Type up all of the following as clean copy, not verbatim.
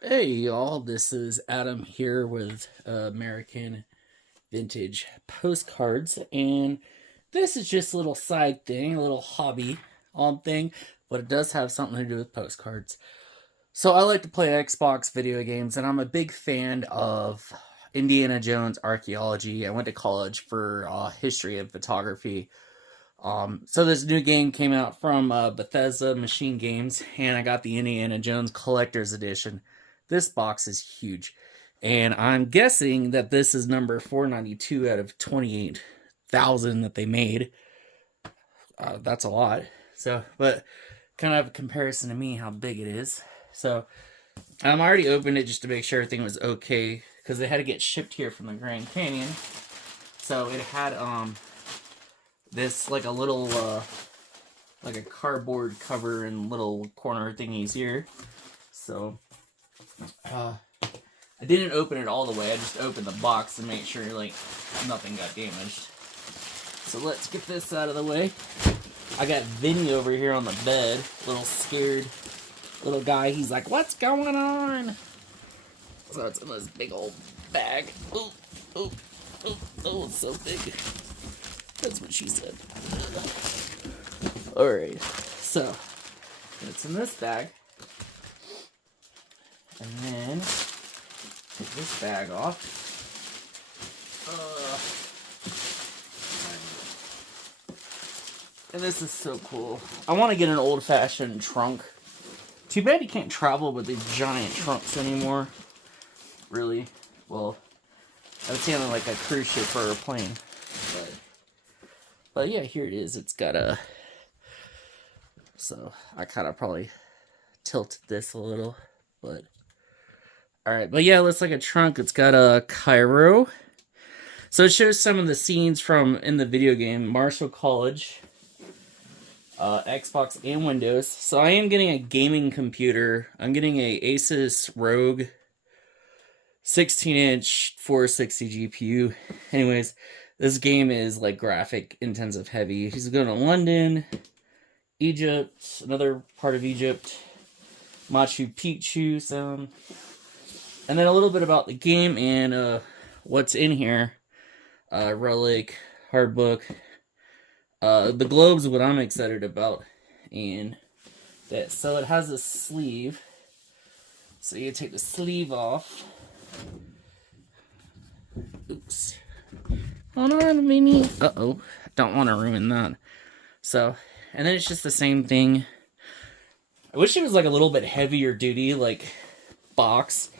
Hey y'all, this is Adam here with American Vintage Postcards, and this is just a little side thing, a little hobby thing, but it does have something to do with postcards. So I like to play Xbox video games, and I'm a big fan of Indiana Jones archaeology. I went to college for history and photography. So this new game came out from Bethesda Machine Games, and I got the Indiana Jones Collector's Edition. This box is huge, and I'm guessing that this is number 492 out of 28,000 that they made. That's a lot. So, but kind of a comparison to me how big it is. So, I already opened it just to make sure everything was okay because they had to get shipped here from the Grand Canyon. So it had this like a little like a cardboard cover and little corner thingies here. So I didn't open it all the way. I just opened the box to make sure like nothing got damaged. So let's get this out of the way. I got Vinny over here on the bed, little scared little guy. He's like, "What's going on?" So it's in this big old bag. Oh, oh, oh, oh, it's so big. That's what she said. Alright, so it's in this bag. And then take this bag off. And this is so cool. I want to get an old-fashioned trunk. Too bad you can't travel with these giant trunks anymore. Really. Well, I would say on like a cruise ship or a plane. But yeah, here it is. It's got a... So I kind of probably tilted this a little, but... Alright, but yeah, it looks like a trunk. It's got a Cairo. So it shows some of the scenes from in the video game, Marshall College, Xbox and Windows. So I am getting a gaming computer. I'm getting a Asus ROG 16-inch 460 GPU. Anyways, this game is like graphic intensive heavy. He's going to London, Egypt, another part of Egypt, Machu Picchu, some, and then a little bit about the game and what's in here. Relic, hard book. The globe's what I'm excited about, and that. So it has a sleeve. So you take the sleeve off. Oops. Hold on, Minnie. Uh-oh. Don't want to ruin that. So, and then it's just the same thing. I wish it was like a little bit heavier duty, like box,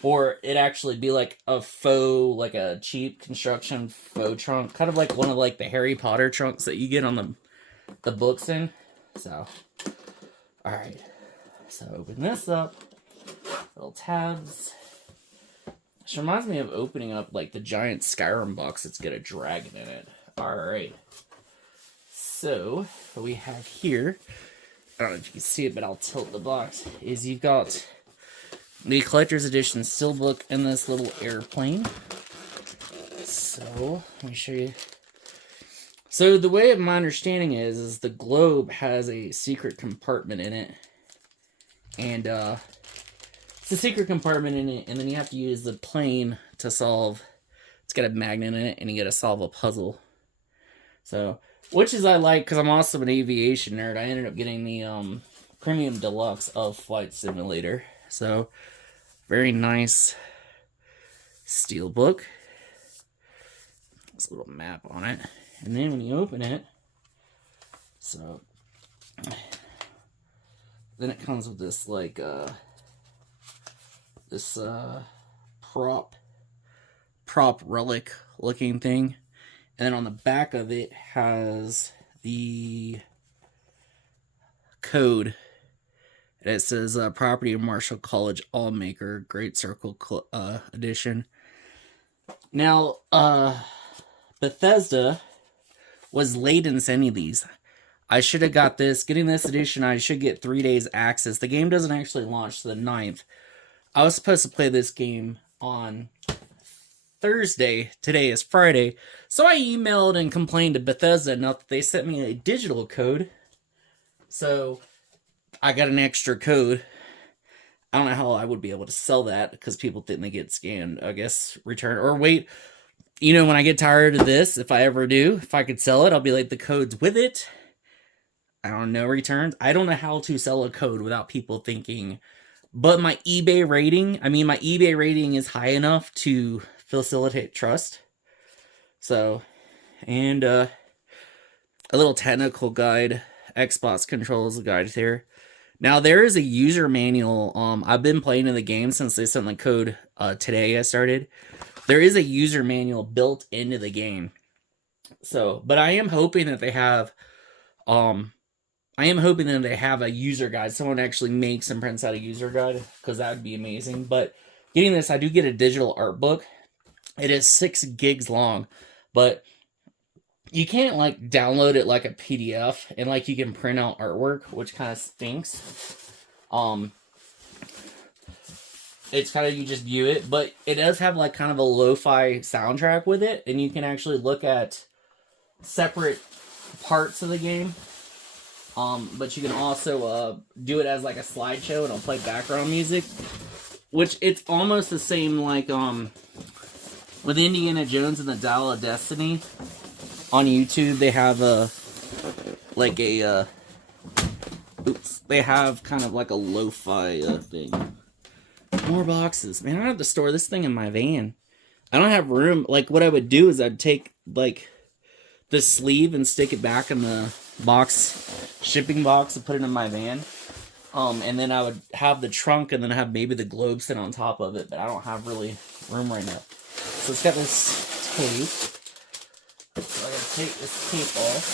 or it actually be like a faux, like a cheap construction faux trunk, kind of like one of like the Harry Potter trunks that you get on the books in. So, all right. So open this up. Little tabs. This reminds me of opening up like the giant Skyrim box that's got a dragon in it. All right. So what we have here, I don't know if you can see it, but I'll tilt the box, is you've got the collector's edition steelbook and this little airplane. So let me show you. So the way my understanding is the globe has a secret compartment in it, and it's a secret compartment in it, and then you have to use the plane to solve. It's got a magnet in it, and you got to solve a puzzle. So, which is I like because I'm also an aviation nerd. I ended up getting the premium deluxe of Flight Simulator. So, very nice steel book. This little map on it, and then when you open it, so then it comes with this like this prop relic looking thing, and then on the back of it has the code. And it says property of Marshall College Allmaker Great Circle edition. Now Bethesda was late in sending these. I should have got this. Getting this edition, I should get 3 days access. The game doesn't actually launch to the 9th. I was supposed to play this game on Thursday. Today is Friday. So I emailed and complained to Bethesda enough that they sent me a digital code. So I got an extra code. I don't know how I would be able to sell that because people think they get scanned. I guess return or wait. You know, when I get tired of this, if I ever do, if I could sell it, I'll be like the code's with it. I don't know returns. I don't know how to sell a code without people thinking. But my eBay rating, my eBay rating is high enough to facilitate trust. So, and a little technical guide, Xbox controls guide here. Now there is a user manual. I've been playing in the game since they sent the code today. I started. There is a user manual built into the game. So, but I am hoping that they have, a user guide. Someone actually makes and prints out a user guide because that would be amazing. But getting this, I do get a digital art book. It is 6 gigs long, but you can't like download it like a PDF and like you can print out artwork, which kind of stinks. It's kind of, you just view it, but it does have like kind of a lo-fi soundtrack with it, and you can actually look at separate parts of the game. But you can also do it as like a slideshow, and it'll play background music, which it's almost the same like with Indiana Jones and the Dial of Destiny. On YouTube, they have they have kind of like a lo-fi thing. More boxes. Man, I don't have to store this thing in my van. I don't have room. Like, what I would do is I'd take, like, the sleeve and stick it back in the shipping box, and put it in my van. And then I would have the trunk, and then have maybe the globe sit on top of it, but I don't have really room right now. So it's got this tape. So I gotta take this tape off.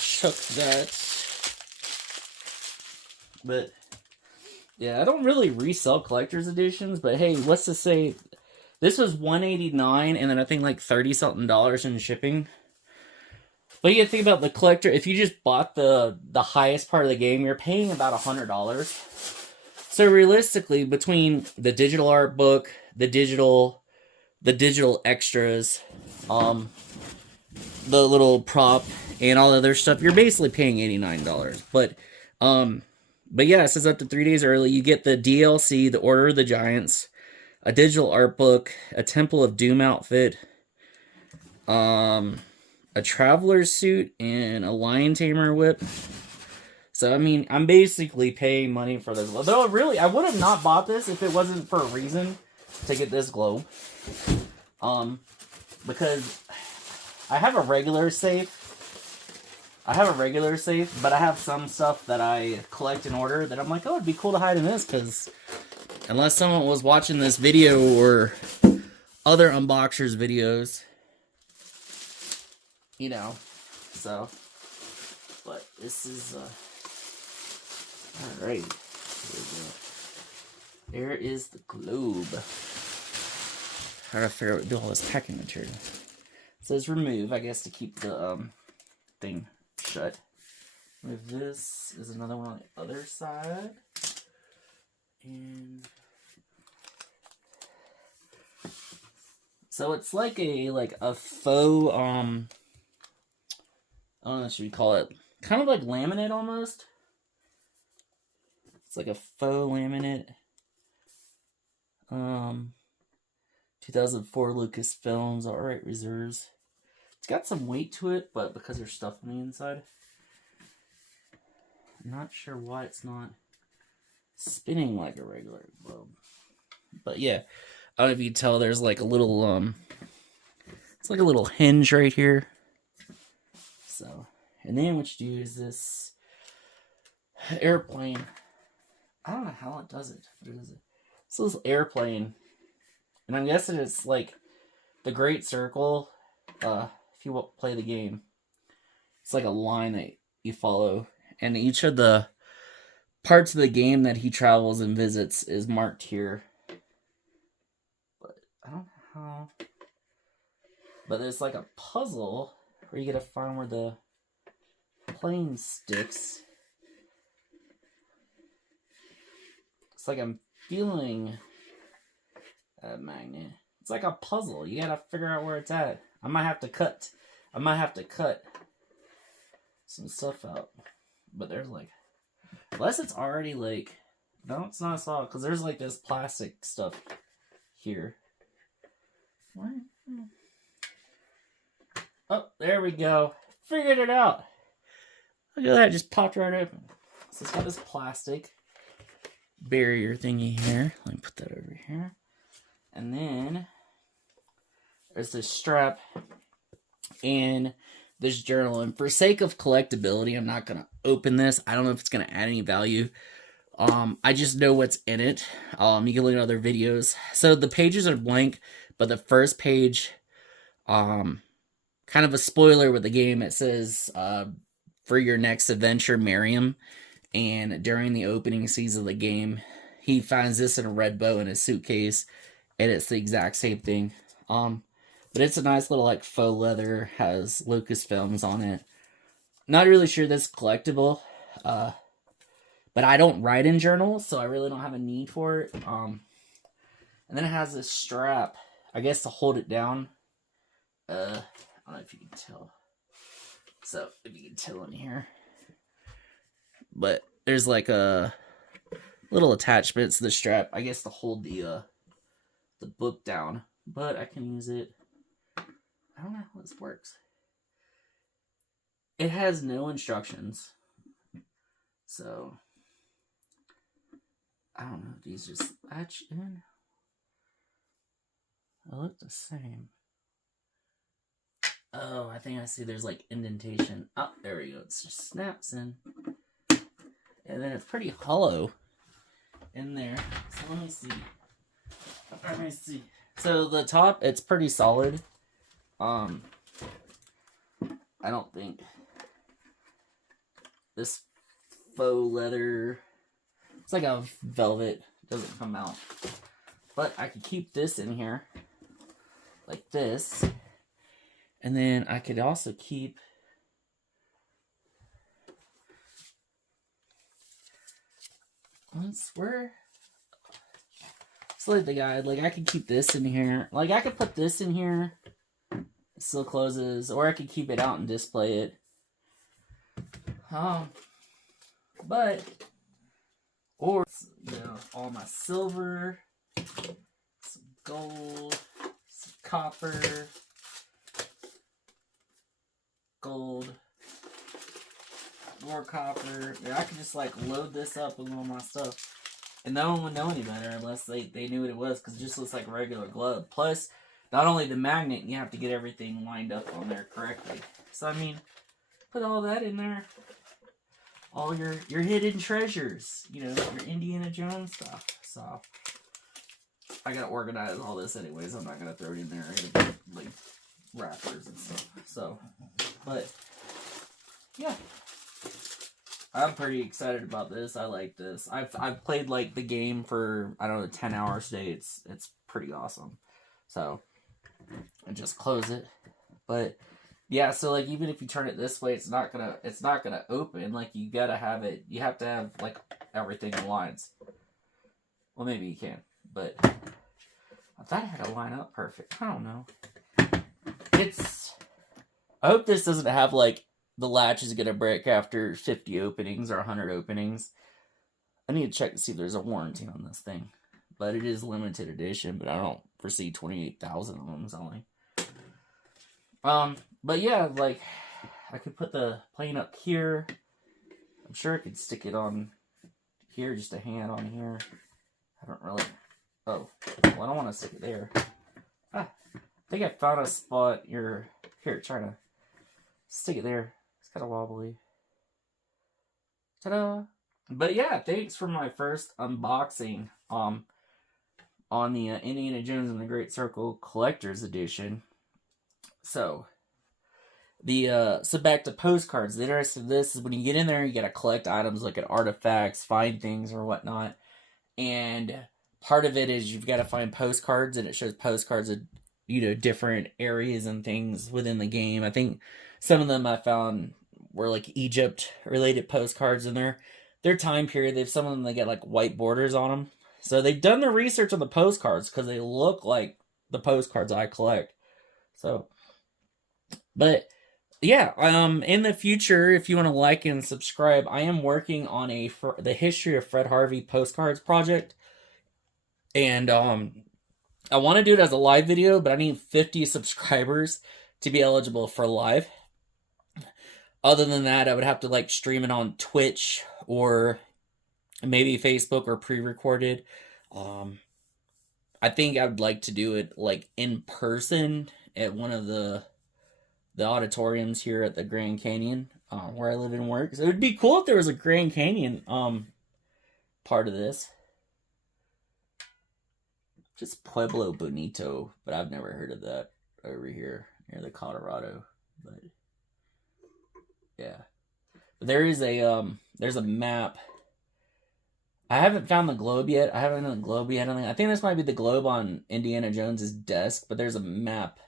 Chuck that. But yeah, I don't really resell collector's editions, but hey, what's to say? This was $189, and then I think like $30-something in shipping. But you think about the collector. If you just bought the highest part of the game, you're paying about $100. So realistically, between the digital art book, the digital extras, the little prop, and all the other stuff, you're basically paying $89. But yeah, it says up to 3 days early. You get the DLC, the Order of the Giants, a digital art book, a Temple of Doom outfit, a Traveler's suit, and a Lion Tamer whip. So, I'm basically paying money for this. Though, really, I would have not bought this if it wasn't for a reason to get this globe. Because I have a regular safe. But I have some stuff that I collect and order that I'm like, oh, it'd be cool to hide in this, because unless someone was watching this video or other unboxers videos, so, but this is, alright, there is the globe. I gotta figure out what to do all this packing material. It says remove, I guess, to keep the, thing shut. With this is another one on the other side. And so it's like a faux, I don't know what you would call it. Kind of like laminate almost. It's like a faux laminate. 2004 Lucasfilms, alright reserves. It's got some weight to it, but because there's stuff on the inside, I'm not sure why it's not spinning like a regular globe. But yeah, I don't know if you can tell, there's like a little, it's like a little hinge right here. So, and then what you do is this airplane. I don't know how it does it. What is it? So this airplane, and I'm guessing it's like the Great Circle. If you play the game, it's like a line that you follow, and each of the parts of the game that he travels and visits is marked here. But I don't know how. But there's like a puzzle where you gotta find where the plane sticks. It's like I'm feeling a magnet. It's like a puzzle. You gotta figure out where it's at. I might have to cut some stuff out. But there's like, unless it's already like No, it's not solid, because there's like this plastic stuff here. What? Oh, there we go. Figured it out. Look at that, just popped right open. So it's got this plastic barrier thingy here. Let me put that over here. And then there's this strap and this journal. And for sake of collectability, I'm not going to open this. I don't know if it's going to add any value. I just know what's in it. You can look at other videos. So the pages are blank, but the first page, kind of a spoiler with the game. It says, for your next adventure, Miriam. And during the opening scenes of the game, he finds this in a red bow in his suitcase, and it's the exact same thing. But it's a nice little like faux leather, has Lucasfilms on it. Not really sure that's collectible, but I don't write in journals, so I really don't have a need for it. And then it has this strap, I guess, to hold it down. I don't know if you can tell. So if you can tell in here. But there's like a little attachment to the strap, I guess, to hold the book down. But I can use it. I don't know how this works. It has no instructions. So I don't know. These just latch in. They look the same. Oh, I think I see there's like indentation. Oh, there we go. It just snaps in. And then it's pretty hollow in there. So let me see. Let me see. So the top, it's pretty solid. I don't think this faux leather, it's like a velvet, doesn't come out. But I could keep this in here like this. And then I could also keep where it's like the guide, like I could keep this in here. Like I could put this in here. It still closes, or I could keep it out and display it. But or you know, all my silver, some gold, some copper, gold, more copper. Yeah, I could just like load this up with all my stuff. And no one would know any better unless they knew what it was, because it just looks like a regular glove. Plus, not only the magnet, you have to get everything lined up on there correctly. So, I mean, put all that in there. All your hidden treasures. You know, your Indiana Jones stuff. So, I gotta organize all this anyways. I'm not gonna throw it in there. I gotta get, like, wrappers and stuff. So, but, yeah. I'm pretty excited about this. I like this. I've played like the game for, I don't know, 10 hours today. It's pretty awesome. So I just close it. But yeah, so like even if you turn it this way, it's not gonna open. Like you gotta have it. You have to have like everything in lines. Well, maybe you can, but I thought it had to line up perfect. I don't know. I hope this doesn't have like the latch is going to break after 50 openings or 100 openings. I need to check to see if there's a warranty on this thing. But it is limited edition, but I don't foresee 28,000 of them selling. But yeah, like, I could put the plane up here. I'm sure I could stick it on here, just a hand on here. I don't really... Oh, well, I don't want to stick it there. I think I found a spot here, trying to stick it there. Kind of wobbly. Ta-da! But yeah, thanks for my first unboxing on the Indiana Jones and the Great Circle Collector's Edition. So back to postcards. The interest of this is when you get in there, you gotta collect items, look at artifacts, find things or whatnot. And part of it is you've got to find postcards, and it shows postcards of, you know, different areas and things within the game. I think some of them I found were like Egypt related postcards in there. Their time period, some of them, they get like white borders on them. So they've done the research on the postcards because they look like the postcards I collect. So, but yeah, in the future, if you want to like and subscribe, I am working on the history of Fred Harvey postcards project, and I want to do it as a live video, but I need 50 subscribers to be eligible for live. Other than that, I would have to like stream it on Twitch or maybe Facebook or pre-recorded. Um, I think I would like to do it like in person at one of the auditoriums here at the Grand Canyon, where I live and work. So it would be cool if there was a Grand Canyon part of this. Just Pueblo Bonito, but I've never heard of that over here near the Colorado. But yeah, but there's a map. I haven't found the globe yet. I haven't found the globe yet. I think this might be the globe on Indiana Jones's desk, but there's a map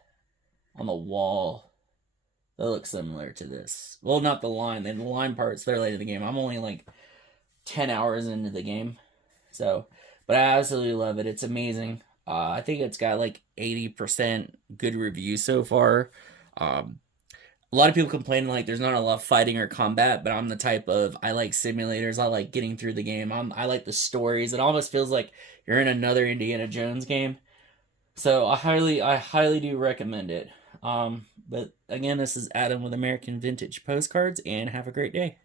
on the wall that looks similar to this. Well, not the line. The line part's fairly late in the game. I'm only like 10 hours into the game. So, but I absolutely love it. It's amazing. I think it's got like 80% good reviews so far. A lot of people complaining like there's not a lot of fighting or combat, but I'm the type of I like simulators. I like getting through the game. I like the stories. It almost feels like you're in another Indiana Jones game. So I highly do recommend it. But again, this is Adam with American Vintage Postcards, and have a great day.